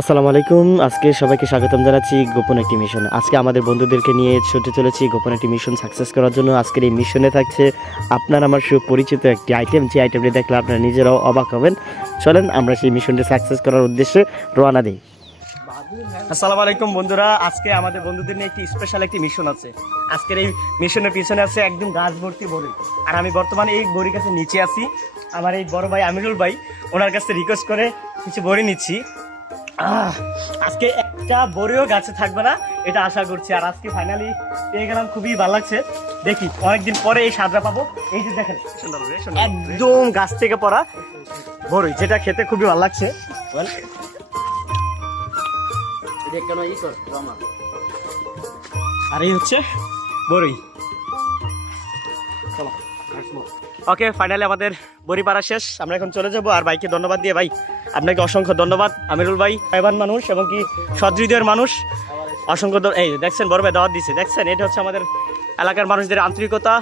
আসসালামু আলাইকুম। আজকে সবাইকে স্বাগতম জানাচ্ছি গোপন একটি মিশন। আজকে আমাদের বন্ধুদেরকে নিয়ে ছুটে চলেছি গোপন একটি মিশন সাকসেস করার জন্য। আজকের এই মিশনে থাকছে আপনার আমার সুপরিচিত একটি আইটেম, যে আইটেমটি দেখলে আপনারা নিজেরাও অবাক হবেন। চলেন আমরা সেই মিশনটি সাকসেস করার উদ্দেশ্যে রওনা দিই। আসসালামু আলাইকুম বন্ধুরা, আজকে আমাদের বন্ধুদের নিয়ে একটি স্পেশাল একটি মিশন আছে। আজকের এই মিশনের পিছনে আছে একদম গাছ ভর্তি বড়ি, আর আমি বর্তমানে এই বড়ি গাছের নিচে আছি। আমার এই বড় ভাই আমিরুল ভাই, ওনার কাছে রিকোয়েস্ট করে কিছু বড়ি নিচ্ছি। আজকে একটা বড়িও গাছে থাকবে না এটা আশা করছি, আর আজকে ফাইনালি পেয়ে গেলাম, খুবই ভালো লাগছে। দেখি অনেকদিন পরে এই স্বাদটা পাবো। এই যে দেখেন একদম গাছ থেকে পড়া বড়ি, যেটা খেতে খুবই ভালো লাগছে। আর এই হচ্ছে বড়ি। ওকে, ফাইনালি আমাদের বড়ি পাড়া শেষ, আমরা এখন চলে যাবো। আর ভাইকে ধন্যবাদ দিয়ে, ভাই আপনাকে অসংখ্য ধন্যবাদ। আমিরুল ভাই ভাইবান মানুষ এবং কি সহৃদয়ের মানুষ, অসংখ্য এই দেখছেন বড় ভাই দাওয়াত দিচ্ছে, দেখছেন এটা হচ্ছে আমাদের এলাকার মানুষদের আন্তরিকতা।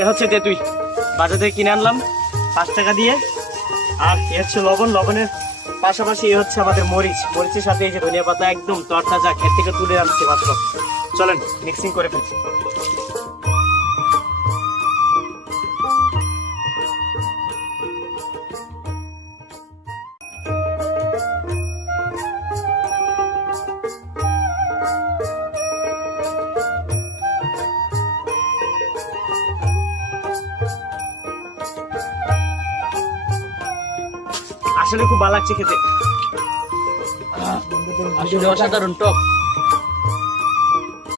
এ হচ্ছে তেঁতুই, বাজার থেকে কিনে আনলাম 5 টাকা দিয়ে। আর এ হচ্ছে লবণ, লবণের পাশাপাশি এ হচ্ছে আমাদের মরিচ, মরিচের সাথে এই যে ধনিয়া পাতা, একদম তরতাজা, ক্ষেত থেকে তুলে আনছি মাত্র। চলেন মিক্সিং করে ফেলছি। আসলে খুব ভালো লাগছে খেতে, আসলে অসাধারণ টক।